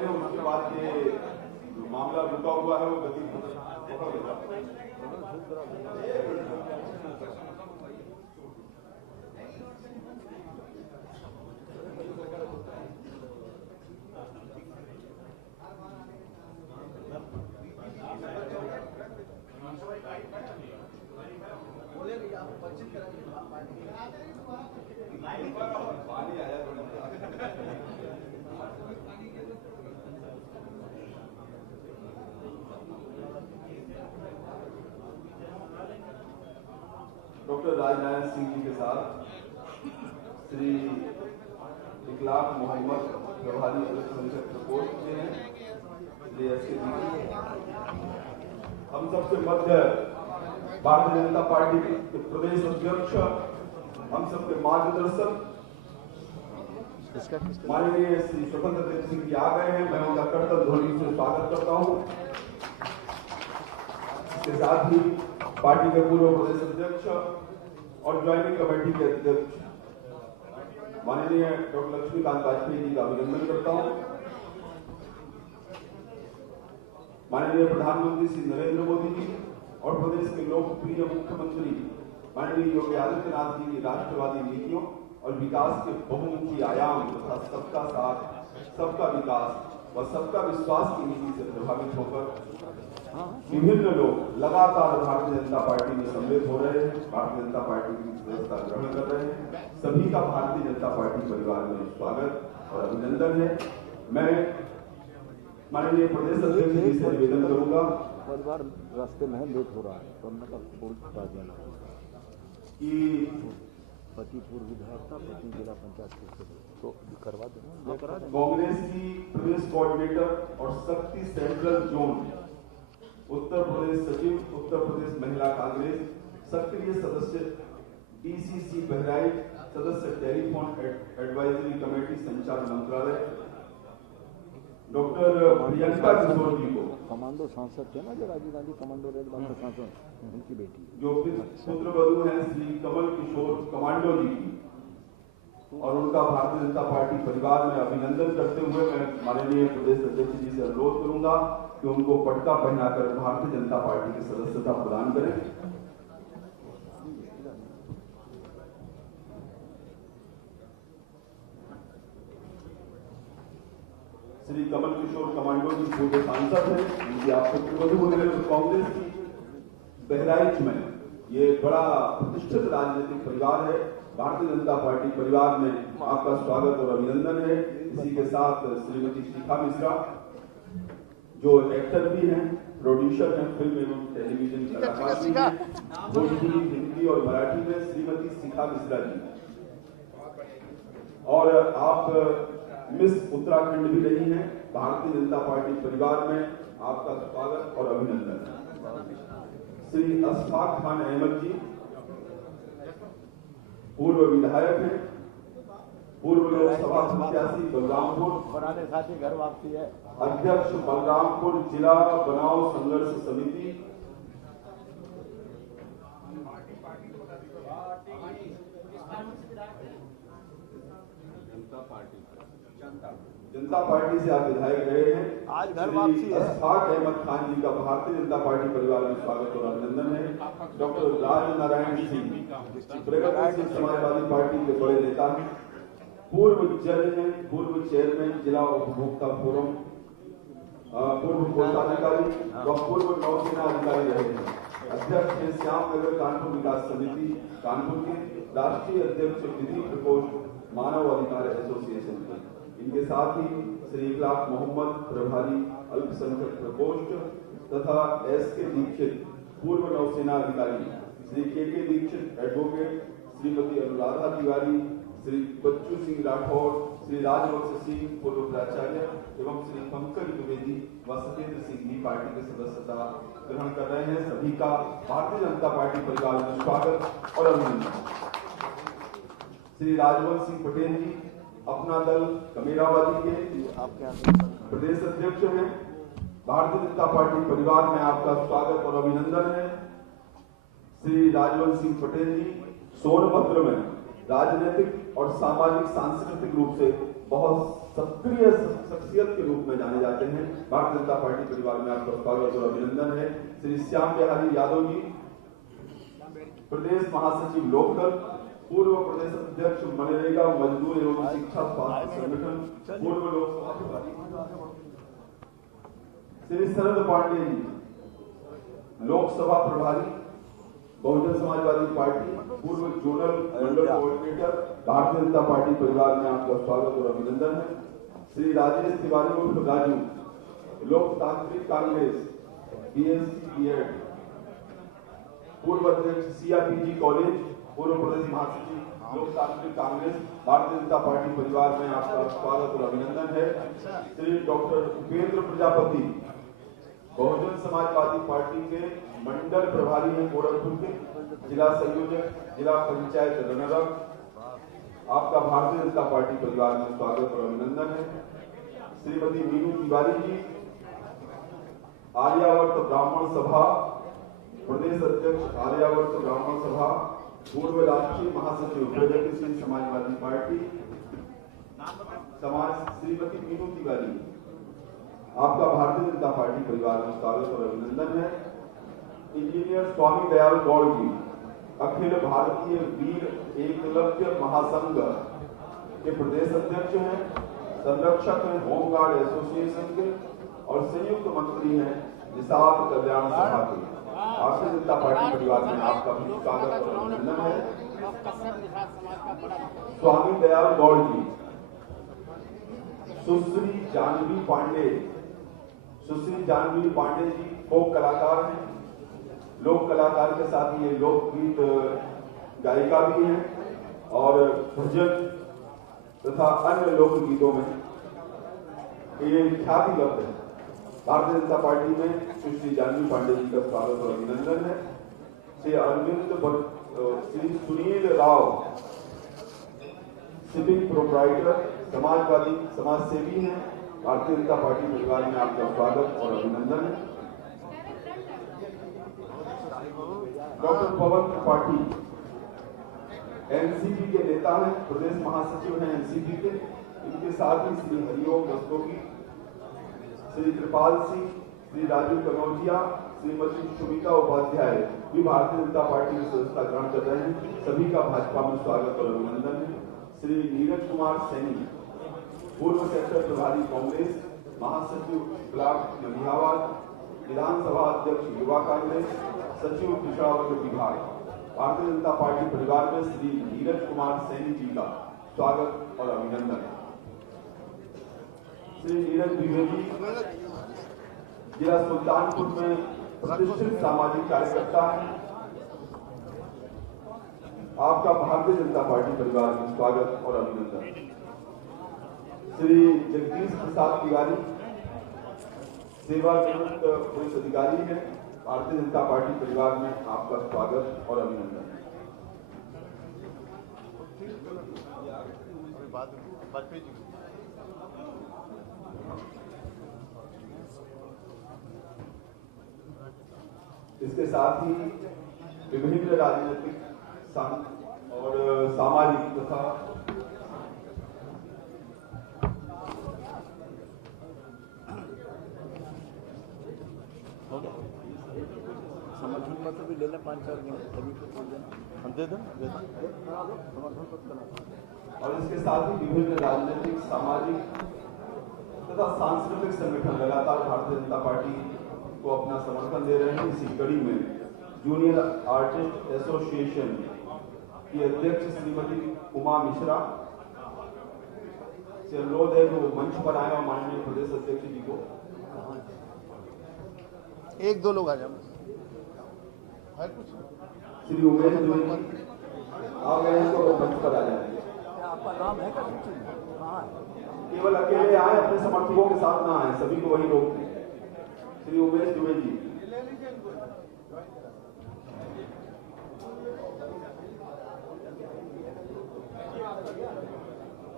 लेंगे, उसके बाद ये मामला रुका हुआ है वो गति पकड़ लेगा। पानी आया डॉक्टर राजनारायण सिंह जी के साथ श्री इकलाक मोहम्मद प्रभारी अल्पसंख्यक प्रकोष्ठ के हैं, श्री एस के जी। हम सबके मध्य भारतीय जनता पार्टी के प्रदेश अध्यक्ष, हम सबके मार्गदर्शक माननीय श्री स्वतंत्र देव सिंह जी आ गए हैं। मैं उनका करतल ध्वनि से स्वागत करता हूं। इसके साथ ही पार्टी के पूर्व प्रदेश अध्यक्ष और ज्वाइनिंग कमेटी के अध्यक्ष माननीय डॉक्टर लक्ष्मीकांत वाजपेयी जी का अभिनंदन करता हूं। माननीय प्रधानमंत्री श्री नरेंद्र मोदी जी और प्रदेश के लोकप्रिय मुख्यमंत्री माननीय योगी आदित्यनाथ जी की राष्ट्रवादी नीतियों और विकास के बहुमुखी आयाम तथा सबका साथ, सबका विकास व सबका विश्वास की नीति से प्रभावित होकर विभिन्न लोग लगातार भारतीय जनता पार्टी में सम्मिलित हो रहे हैं, भारतीय जनता पार्टी की सदस्यता ग्रहण कर रहे हैं। सभी का भारतीय जनता पार्टी परिवार में स्वागत और अभिनंदन है। मैं माननीय प्रदेश अध्यक्ष जी से निवेदन करूंगा, परिवार रास्ते में लेट हो रहा है तो हमने कहा कि पति पूर्व विधायक था, पति जिला पंचायत तो करवा देना। कांग्रेस की प्रदेश कोऑर्डिनेटर और शक्ति सेंट्रल जोन उत्तर प्रदेश सचिव, उत्तर प्रदेश महिला कांग्रेस, सक्रिय सदस्य डीसीसी बहराइच, सदस्य टेलीफोन एडवाइजरी कमेटी संचार मंत्रालय, डॉक्टर प्रियंका किशोर जी को, कमांडो सांसद थे ना जो राजीव गांधी कमांडो रेल बांध सांसद, उनकी बेटी जो पुत्र वधु हैं श्री कमल किशोर कमांडो जी की, और उनका भारतीय जनता पार्टी परिवार में अभिनंदन करते हुए मैं माननीय प्रदेश अध्यक्ष जी से अनुरोध करूंगा कि उनको पटका पहनाकर भारतीय जनता पार्टी की सदस्यता प्रदान करें। श्री कमल किशोर कमांडो जी पूर्व सांसद हैं, उनकी आपको कांग्रेस की बहराइच में ये बड़ा प्रतिष्ठित राजनीतिक परिवार है। भारतीय जनता पार्टी परिवार में आपका स्वागत और अभिनंदन है। इसी के साथ श्रीमती शिखा मिश्रा जो एक्टर भी हैं, प्रोड्यूसर हैं, फिल्म एवं टेलीविजन कलाकार भी हैं, भोजपुरी, हिंदी और मराठी में श्रीमती शिखा मिश्रा जी, और आप मिस उत्तराखंड भी रही हैं। भारतीय जनता पार्टी परिवार में आपका स्वागत और अभिनंदन। श्री अशफाक खान अहमद जी पूर्व विधायक हैं, पूर्व लोकसभा प्रत्याशी बलरामपुर, पुराने साथी घर वापसी है, अध्यक्ष बलरामपुर जिला बनाओ संघर्ष समिति, जनता पार्टी से आप विधायक रहे हैं। आज घर वापसी है। अशफाक अहमद खान जी का भारतीय जनता पार्टी परिवार में स्वागत और अभिनंदन है। डॉक्टर राजनारायण सिंह प्रगतिशील समाजवादी पार्टी के बड़े नेता हैं, पूर्व जज हैं, पूर्व चेयरमैन जिला उपभोक्ता फोरम, पूर्व कोषाधिकारी व पूर्व नौसेना अधिकारी रहे हैं। अध्यक्ष हैं श्याम नगर कानपुर विकास समिति कानपुर के, राष्ट्रीय अध्यक्ष विधि प्रकोष्ठ मानव अधिकार एसोसिएशन के। इनके साथ ही श्री इकलाक मोहम्मद प्रभारी अल्पसंख्यक प्रकोष्ठ तथा एस के दीक्षित पूर्व नौसेना अधिकारी, श्री के दीक्षित एडवोकेट, श्रीमती अनुराधा तिवारी, श्री बच्चू सिंह राठौर, श्री राजवंश सिंह पूर्व प्राचार्य एवं श्री पंकज द्विवेदी व सत्येंद्र सिंह भी पार्टी के सदस्यता ग्रहण कर रहे हैं। सभी का भारतीय जनता पार्टी परिवार में स्वागत और अभिनंदन। श्री राजवंश सिंह पटेल जी अपना दल कमेरावादी के प्रदेश अध्यक्ष हैं। भारतीय जनता पार्टी परिवार में आपका स्वागत और अभिनंदन है। श्री राजवंश सिंह पटेल जी सोनभद्र में राजनीतिक और सामाजिक सांस्कृतिक रूप से बहुत सक्रिय शख्सियत के रूप में जाने जाते हैं। भारतीय जनता पार्टी परिवार में आपका स्वागत और अभिनंदन है। श्री श्याम बिहारी यादव जी, प्रदेश महासचिव लोकदल, पूर्व प्रदेश अध्यक्ष मनरेगा मजदूर एवं शिक्षा स्वास्थ्य संगठन, पूर्व लोकसभा प्रभारी। श्री शरद पांडे जी, लोकसभा प्रभारी, बहुजन समाजवादी पार्टी, पूर्व जोनल मंडल कोऑर्डिनेटर, भारतीय जनता पार्टी परिवार में आपका स्वागत और अभिनंदन है। श्री राजेश तिवारी उर्फ राजू, लोकतांत्रिक कांग्रेस, बीएससी बीएड, पूर्व अध्यक्ष सीआरपीजी कॉलेज, पूर्व प्रदेश महासचिव, लोकतांत्रिक कांग्रेस, भारतीय जनता पार्टी परिवार में आपका स्वागत और अभिनंदन है। श्री डॉक्टर उपेंद्र प्रजापति, बहुजन समाजवादी पार्टी के मंडल प्रभारी हैं गोरखपुर के, जिला संयोजक, जिला पंचायत रनर अप, आपका भारतीय जनता पार्टी परिवार में स्वागत और अभिनंदन है। श्रीमती मीनू तिवारी जी, आर्यावर्त ब्राह्मण सभा, प्रदेश अध्यक्ष आर्यावर्त ब्राह्मण सभा, पूर्व राष्ट्रीय महासचिव प्रगतिशील समाजवादी पार्टी समाज, श्रीमती मीनू तिवारी, आपका भारतीय जनता पार्टी परिवार में स्वागत और अभिनंदन है। इंजीनियर स्वामी दयाल गौड़ जी, अखिल भारतीय वीर एकलव्य महासंघ के प्रदेश अध्यक्ष हैं, संरक्षक हैं होमगार्ड एसोसिएशन के और संयुक्त मंत्री हैं निषाद कल्याण सभा के। भारतीय जनता पार्टी परिवार में आपका भी स्वागत और अभिनंदन है। स्वामी दयाल गौड़ जी, सुश्री जानवी पांडे, सुश्री जानवी पांडे जी फोक कलाकार हैं, लोक कलाकार के साथ ये लोकगीत गायिका भी हैं और भजन तथा अन्य लोकगीतों में ये ख्याति लब्ध है। भारतीय जनता पार्टी में सुश्री जानवी पांडे जी का स्वागत और अभिनंदन है। श्री अरविंद, श्री सुनील राव, सिविक प्रोप्राइटर, समाजवादी समाजसेवी हैं, भारतीय जनता पार्टी परिवार में आपका स्वागत और अभिनंदन है। डॉक्टर पवन त्रिपाठी, एनसीपी के नेता हैं, प्रदेश महासचिव हैं एनसीपी के। इनके साथ ही श्री हरिओम रस्तोगी, श्री कृपाल सिंह, श्री राजू कनौजिया, श्रीमती सुमिता उपाध्याय भी भारतीय जनता पार्टी में सदस्यता ग्रहण कर रहे हैं। सभी का भाजपा में स्वागत और अभिनंदन है। श्री नीरज कुमार सैनी, पूर्व सेक्टर प्रभारी कांग्रेस, महासचिव ब्लॉक मलिहाबाद, विधानसभा अध्यक्ष युवा कांग्रेस, सचिव पिछड़ा वर्ग विभाग, भारतीय जनता पार्टी परिवार में श्री नीरज कुमार सैनी जी का स्वागत और अभिनंदन। श्री नीरज द्विवेदी, जिला सुल्तानपुर में प्रतिष्ठित सामाजिक कार्यकर्ता हैं, आपका भारतीय जनता पार्टी परिवार में स्वागत और अभिनंदन। श्री जगदीश प्रसाद तिवारी, सेवानिवृत्त पुलिस अधिकारी हैं, भारतीय जनता पार्टी परिवार में आपका स्वागत और अभिनंदन। इसके साथ ही विभिन्न राजनीतिक और सामाजिक तथा समर्थन पत्र भी लेना 5-4 दिन तभी हम दे दें समर्थन पत्र। और इसके साथ ही विभिन्न राजनीतिक, सामाजिक तथा सांस्कृतिक संगठन लगातार भारतीय जनता पार्टी को अपना समर्थन दे रहे हैं। इसी कड़ी में जूनियर आर्टिस्ट एसोसिएशन की अध्यक्ष श्रीमती उमा मिश्रा से अनुरोध है कि वो मंच पर आए और माननीय प्रदेश अध्यक्ष जी को 1-2 लोग आ जाओ। श्री उमेश द्विवेदी आ गए हैं तो मंच पर आ जाएंगे। आपका नाम है क्या? केवल अकेले आए, अपने समर्थकों के साथ ना आए, सभी को वही रोक दें। श्री उमेश द्विवेदी,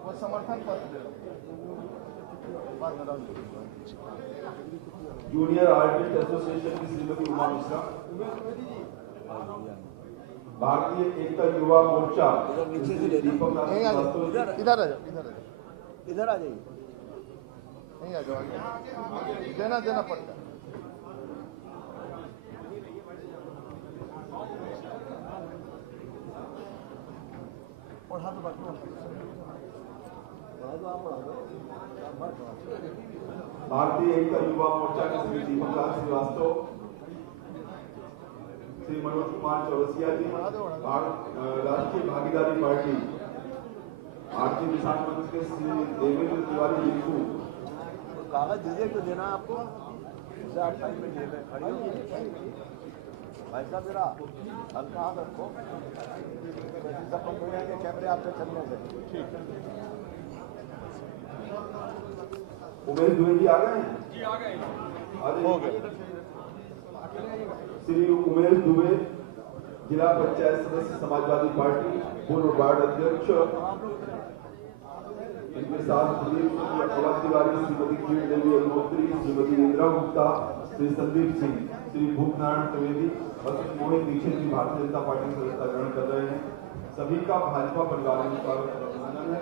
वो समर्थन पत्र जूनियर आर्टिस्ट एसोसिएशन की श्रीमती उमा मिश्रा, भारतीय एकता युवा मोर्चा इधर नीचे से ले दीपक राज यहीं आ जाओ, श्रीवास्तव जी। इधर आ जाओ, इधर आ जाओ, इधर आ जाइए। यहीं आ जाओ आगे। देना देना पड़ता है। और हाथ बाकी भारतीय एकता युवा मोर्चा के श्री दीपक राज श्रीवास्तव, श्री मनोज कुमार चौरसिया जी, राष्ट्रीय भागीदारी पार्टी भारतीय किसान मंच के श्री देवेंद्र तिवारी जी को कागज दीजिए तो देना है आपको। इसे आप टाइम में जेब में खड़ी हो भाई साहब, जरा हल्का हाथ रखो, सब बंद हो जाएंगे कैमरे आपसे चलने से। ठीक है। उमेश दुबे जी आ गए हैं? जी आ गए। हो गए। श्री उमेश दुबे, जिला पंचायत सदस्य समाजवादी पार्टी, पूर्व वार्ड अध्यक्ष। इनके साथ अवध तिवारी, श्रीमती किरण देवी अग्निहोत्री, श्रीमती इंदिरा गुप्ता, श्री संदीप सिंह, श्री भूपनारायण त्रिवेदी और श्री मोहित दीक्षित जी भारतीय जनता पार्टी की सदस्यता ग्रहण कर रहे हैं। सभी का भाजपा परिवार में स्वागत और अभिनंदन है।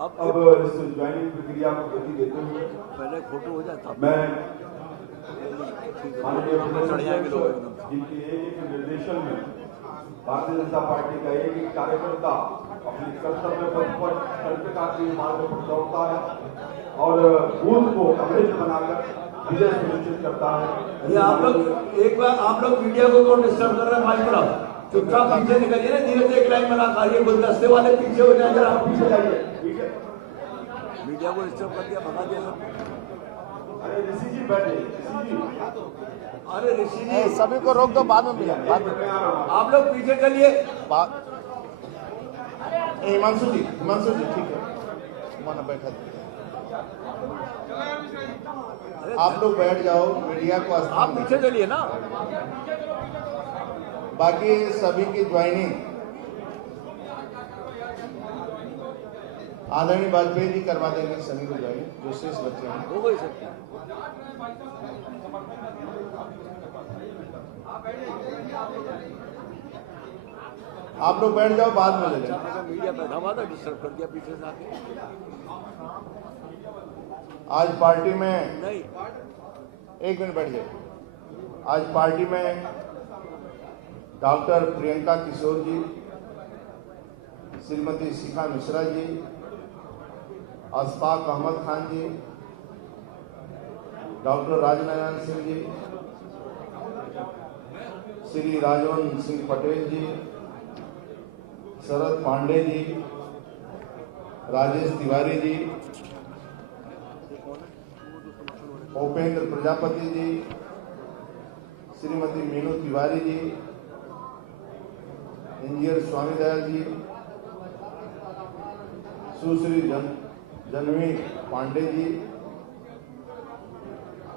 अब इस ज्वाइनिंग प्रक्रिया को गति देते हुए पहले फोटो हो जाता मैं चढ़ जाएंगे लोग एकदम। जिनके एक निर्देशन में भारतीय जनता पार्टी का एक कार्यकर्ता अपने कर्तव्य पथ पर कर्तव्य के मार्ग पर दौड़ता है और बूथ को अवैध बनाकर विजय सुनिश्चित करता है। ये आप लोग एक बार आप लोग मीडिया को कौन डिस्टर्ब कर रहे हैं? माइक पर चुपचाप पीछे निकलिए ना, धीरे से एक लाइन बना कर गुलदस्ते वाले पीछे हो जाए, जरा आप पीछे जाइए। मीडिया को डिस्टर्ब कर दिया, भगा दिया सब। अरे ऋषि जी बैठे, ऋषि जी अरे ऋषि ए, जी सभी को रोक दो, बाद में मिलेंगे, बाद में। आप लोग पीछे चलिए। हिमांशु जी, ठीक है, माना बैठा दीजिए। आप लोग बैठ जाओ, मीडिया को आप स्थान पीछे दीजिए। चलिए ना। बाकी सभी की ज्वाइनिंग आदरणीय वाजपेयी जी करवा देंगे सभी को ज्वाइनिंग, जो शेष बच्चे हैं। हो गई सब। आप लोग बैठ जाओ, बाद में ले लेंगे। अचानक से मीडिया बैठा हुआ था, डिस्टर्ब कर दिया पीछे से आके। आज पार्टी में नहीं, एक मिनट बैठ जाइए। आज पार्टी में डॉक्टर प्रियंका किशोर जी, श्रीमती शिखा मिश्रा जी, अशफाक अहमद खान जी, डॉक्टर राजनारायण सिंह जी, श्री राजवंत सिंह पटेल जी, शरद पांडे जी, राजेश तिवारी जी, उपेंद्र प्रजापति जी, श्रीमती मीनू तिवारी जी, इंजीनियर स्वामी दयाल जी, सुश्री जनवी पांडे जी,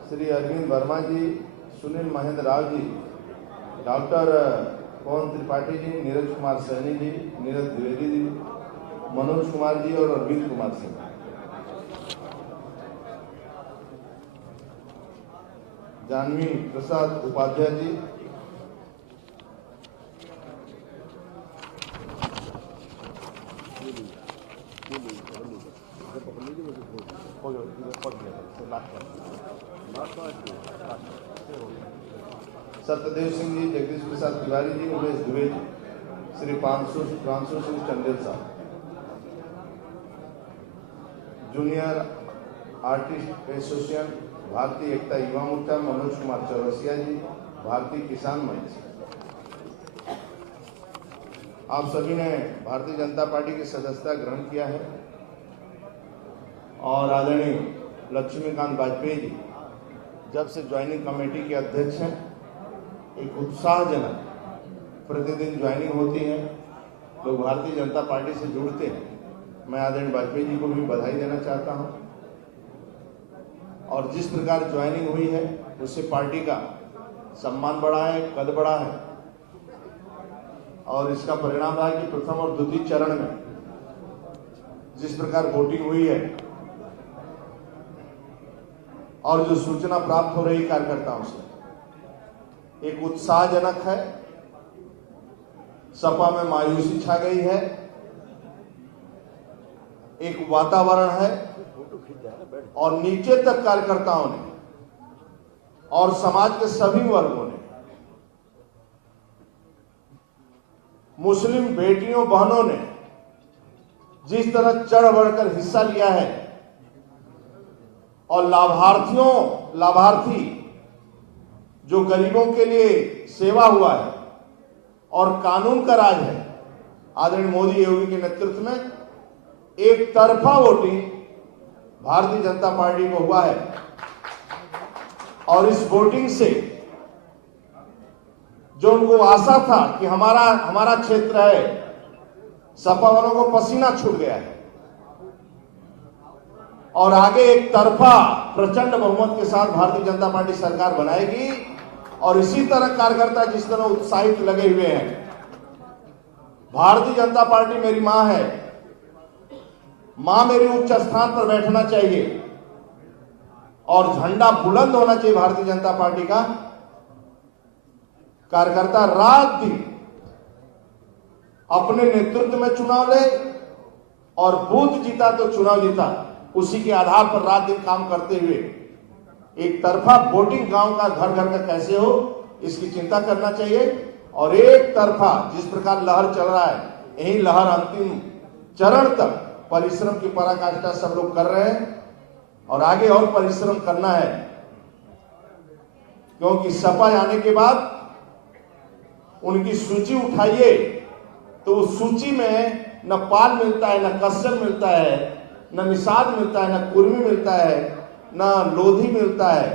श्री अरविंद वर्मा जी, सुनील महेंद्र राव जी, डॉक्टर पवन त्रिपाठी जी, नीरज कुमार सैनी जी, नीरज द्विवेदी जी, मनोज कुमार जी और अरविंद कुमार सिंह। जानवी प्रसाद उपाध्याय जी, सत्यदेव सिंह जी, जगदीश प्रसाद तिवारी जी, उमेश दुबे जी, श्री प्रांशु सिंह चंदेल साहब, जूनियर आर्टिस्ट एसोसिएशन भारतीय एकता युवा मोर्चा मनोज कुमार चौरसिया जी, भारतीय किसान मंच। आप सभी ने भारतीय जनता पार्टी की सदस्यता ग्रहण किया है और आदरणीय लक्ष्मीकांत वाजपेयी जी जब से ज्वाइनिंग कमेटी के अध्यक्ष हैं, एक उत्साहजनक प्रतिदिन ज्वाइनिंग होती है, लोग भारतीय जनता पार्टी से जुड़ते हैं। मैं आदरणीय वाजपेयी जी को भी बधाई देना चाहता हूं और जिस प्रकार ज्वाइनिंग हुई है उससे पार्टी का सम्मान बढ़ा है, कद बढ़ा है और इसका परिणाम रहा कि प्रथम और द्वितीय चरण में जिस प्रकार वोटिंग हुई है और जो सूचना प्राप्त हो रही कार्यकर्ताओं से एक उत्साहजनक है। सपा में मायूसी छा गई है, एक वातावरण है और नीचे तक कार्यकर्ताओं ने और समाज के सभी वर्गों ने, मुस्लिम बेटियों बहनों ने जिस तरह चढ़ बढ़कर हिस्सा लिया है और लाभार्थी जो गरीबों के लिए सेवा हुआ है और कानून का राज है, आदरणीय मोदी योगी के नेतृत्व में एक तरफा वोटिंग भारतीय जनता पार्टी को हुआ है। और इस वोटिंग से जो उनको आशा था कि हमारा क्षेत्र है, सपा वालों को पसीना छूट गया है और आगे एक तरफा प्रचंड बहुमत के साथ भारतीय जनता पार्टी सरकार बनाएगी। और इसी तरह कार्यकर्ता जिस तरह उत्साहित लगे हुए हैं, भारतीय जनता पार्टी मेरी मां है, मां मेरी उच्च स्थान पर बैठना चाहिए और झंडा बुलंद होना चाहिए भारतीय जनता पार्टी का। कार्यकर्ता रात दिन अपने नेतृत्व में चुनाव ले और बूथ जीता तो चुनाव जीता, उसी के आधार पर रात दिन काम करते हुए एक तरफा वोटिंग गांव का घर घर का कैसे हो, इसकी चिंता करना चाहिए। और एक तरफा जिस प्रकार लहर चल रहा है, यही लहर अंतिम चरण तक परिश्रम की पराकाष्ठा सब लोग कर रहे हैं और आगे और परिश्रम करना है, क्योंकि सपा आने के बाद उनकी सूची उठाइए तो उस सूची में न पाल मिलता है, न कश्यप मिलता है, न निषाद मिलता है, न कुर्मी मिलता है, न लोधी मिलता है,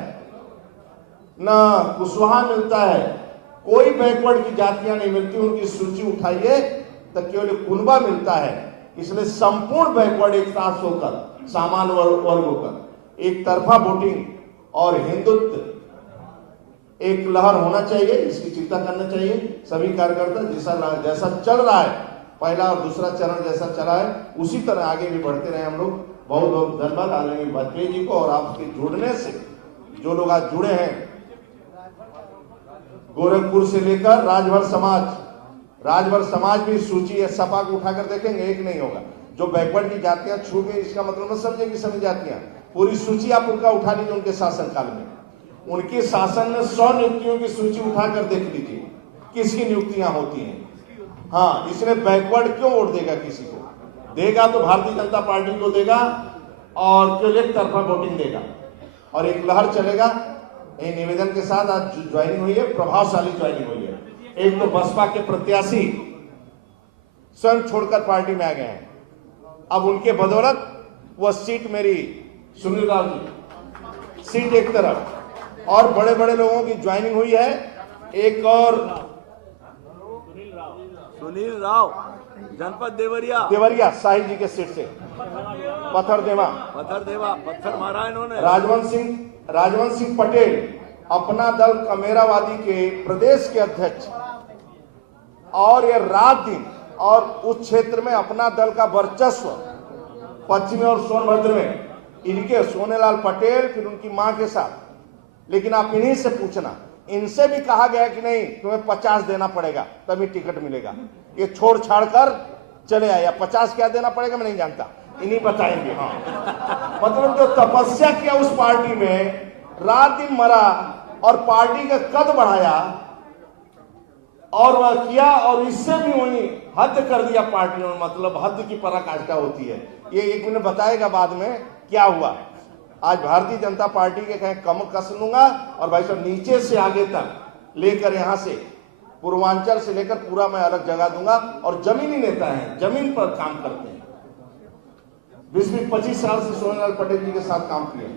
न कुशवाहा मिलता है, कोई बैकवर्ड की जातियां नहीं मिलती। उनकी सूची उठाइए तो केवल कुनबा मिलता है। इसलिए संपूर्ण बैकवर्ड एक साथ होकर, सामान्य वर्ग होकर एक तरफा वोटिंग और हिंदुत्व एक लहर होना चाहिए, इसकी चिंता करना चाहिए सभी कार्यकर्ता। जैसा चल रहा है, पहला और दूसरा चरण जैसा चला है, उसी तरह आगे भी बढ़ते रहे हम लोग। बहुत बहुत धन्यवाद आदरणीय वाजपेयी जी को और आपके जुड़ने से, जो लोग आज जुड़े हैं, गोरखपुर से लेकर राजभर समाज भी सूची है, सपा को उठाकर देखेंगे एक नहीं होगा। जो बैकवर्ड की जातियां छू गई, इसका मतलब न समझे कि सभी जातियां, पूरी सूची आप उनका उठा लीजिए। उनके शासनकाल में, उनके शासन में 100 नियुक्तियों की सूची उठाकर देख लीजिए किसकी नियुक्तियां होती हैं। हाँ, इसने बैकवर्ड क्यों वोट देगा? किसी को देगा तो भारतीय जनता पार्टी को देगा और केवल एक तरफा वोटिंग देगा और एक लहर चलेगा। ये निवेदन के साथ आज ज्वाइनिंग हुई है, प्रभावशाली ज्वाइनिंग हुई है। एक तो बसपा के प्रत्याशी स्वयं छोड़कर पार्टी में आ गए हैं, अब उनके बदौलत वह सीट मेरी सुनील राव जी सीट एक तरफ, और बड़े बड़े लोगों की ज्वाइनिंग हुई है। एक और सुनील राव जनपद देवरिया साहिल जी के सीट से पत्थर मारा इन्होंने। राजवंश सिंह पटेल अपना दल कमेरावादी के प्रदेश के अध्यक्ष, और ये रात दिन और उस क्षेत्र में अपना दल का वर्चस्व पश्चिमी और सोनभद्र में इनके सोनेलाल पटेल, फिर उनकी मां के साथ। लेकिन आप इन्हीं से पूछना, इनसे भी कहा गया कि नहीं तुम्हें 50 देना पड़ेगा तभी टिकट मिलेगा। ये छोड़ छाड़ कर चले आए, 50 क्या देना पड़ेगा मैं नहीं जानता, इन्हीं बताएंगे। हाँ, मतलब जो तपस्या किया उस पार्टी में, रात दिन मरा और पार्टी का कद बढ़ाया और वह किया, और इससे भी वही हद कर दिया पार्टी ने। मतलब हद की पराकाष्ठा होती है। ये एक मिनट बताएगा बाद में क्या हुआ। आज भारतीय जनता पार्टी के कहीं कम कस लूंगा और भाई साहब नीचे से आगे तक लेकर, यहां से पूर्वांचल से लेकर पूरा मैं अलग जगह दूंगा। और जमीनी नेता हैं, जमीन पर काम करते हैं, 20-25 साल से सोनेलाल पटेल जी के साथ काम किए।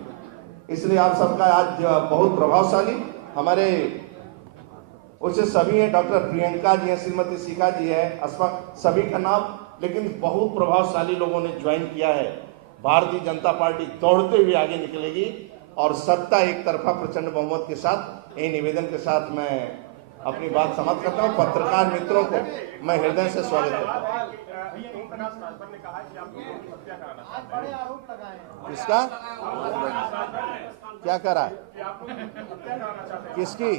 इसलिए आप सबका आज बहुत प्रभावशाली हमारे उससे सभी हैं, डॉक्टर प्रियंका जी हैं, श्रीमती शिखा जी है, अशफाक, सभी का नाम, लेकिन बहुत प्रभावशाली लोगों ने ज्वाइन किया है। भारतीय जनता पार्टी दौड़ते हुए आगे निकलेगी और सत्ता एक तरफा प्रचंड बहुमत के साथ, यही निवेदन के साथ मैं अपनी बात समाप्त करता हूँ। पत्रकार मित्रों को मैं हृदय से स्वागत करता हूँ। किसका क्या करा है? किसकी?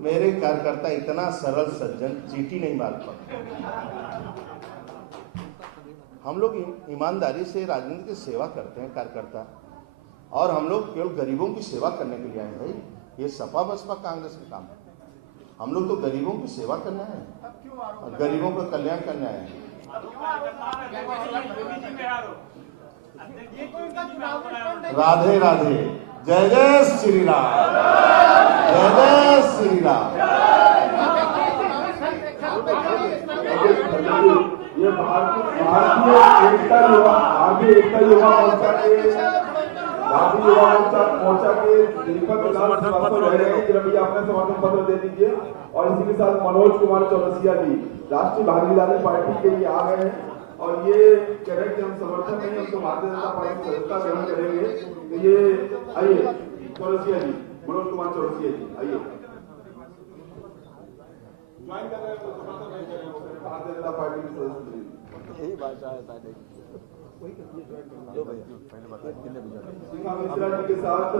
मेरे कार्यकर्ता इतना सरल सज्जन चीटी नहीं मारता। हम लोग ईमानदारी से राजनीति की सेवा करते हैं कार्यकर्ता, और हम लोग केवल गरीबों की सेवा करने के लिए आए। भाई ये सपा बसपा कांग्रेस का काम है। हम लोग तो गरीबों की सेवा करना है और गरीबों का कल्याण करना है। राधे राधे, जय जय श्री राम, जय जय श्री राम। ये भारतीय एकता युवा मोर्चा के दीपक लाल श्रीवास्तव रह रहे हैं। जब अपने समर्थन पत्र दे दीजिए। और इसी के साथ मनोज कुमार चौरसिया जी राष्ट्रीय भागीदारी पार्टी के लिए आ गए हैं, और ये कह रहे हैं कि हम समर्थन नहीं, हम तो भारतीय जनता पार्टी सदस्यता ग्रहण करेंगे। तो ये आइए चौरसिया जी, मनोज कुमार चौरसिया जी आइए। ज्वाइन कर रहे हैं तो समर्थन नहीं करेंगे भारतीय जनता पार्टी के सदस्य। यही भाषा है साढ़े लो भैया मिश्रा जी के साथ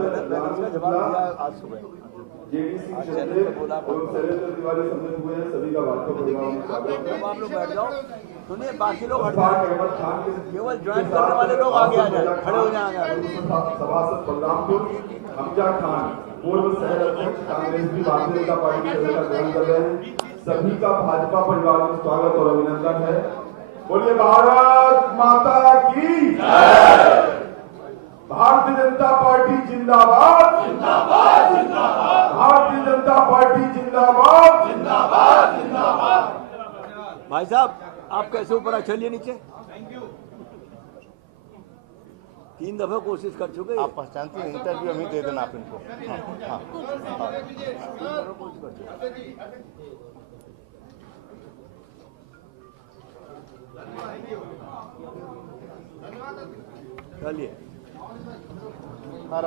जवाब दिया आज सुबह। जेडीसी और शैलेंद्र तिवारी सम्मिलित हुए हैं। सभी का भाजपा परिवार में स्वागत है। आप लोग बैठ जाओ, सुनिए बाकी लोग हट अहमद जाओ, खान के केवल ज्वाइन करने वाले लोग आगे आ जाए, खड़े हो जाए। सभासद बलरामपुर हमजा खान पूर्व शहर अध्यक्ष कांग्रेस भी भारतीय जनता पार्टी की सदस्यता ग्रहण कर रहे हैं। सभी का भाजपा परिवार में स्वागत और अभिनंदन है। बोलिए भारत माता की जय। भारतीय जनता पार्टी जिंदाबाद, जिंदाबाद, जिंदाबाद। भारतीय जनता पार्टी जिंदाबाद, जिंदाबाद, जिंदाबाद। भाई साहब आप कैसे ऊपर चलिए नीचे। 3 दफे कोशिश कर चुके। आप पहचानते हैं, इंटरव्यू अभी दे देना आप इनको। हाँ, चलिए हाँ।